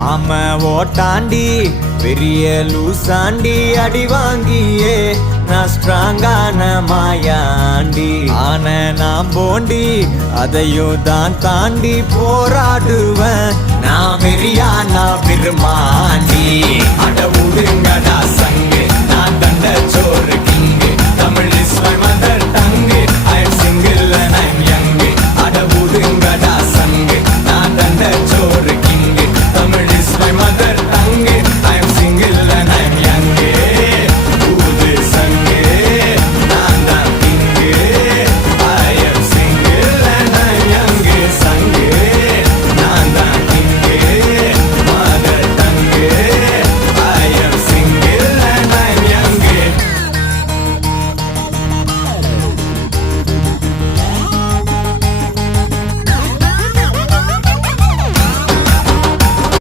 ஆம ஓட்டாண்டி பெரிய லூசாண்டி அடி வாங்கியே நான் ஸ்ட்ராங்கான மாயாண்டி ஆன நான் போண்டி அதையும் தான் தாண்டி போராடுவேன் நான் வெறியா நான் விரும்பாண்டி அட உடுங்க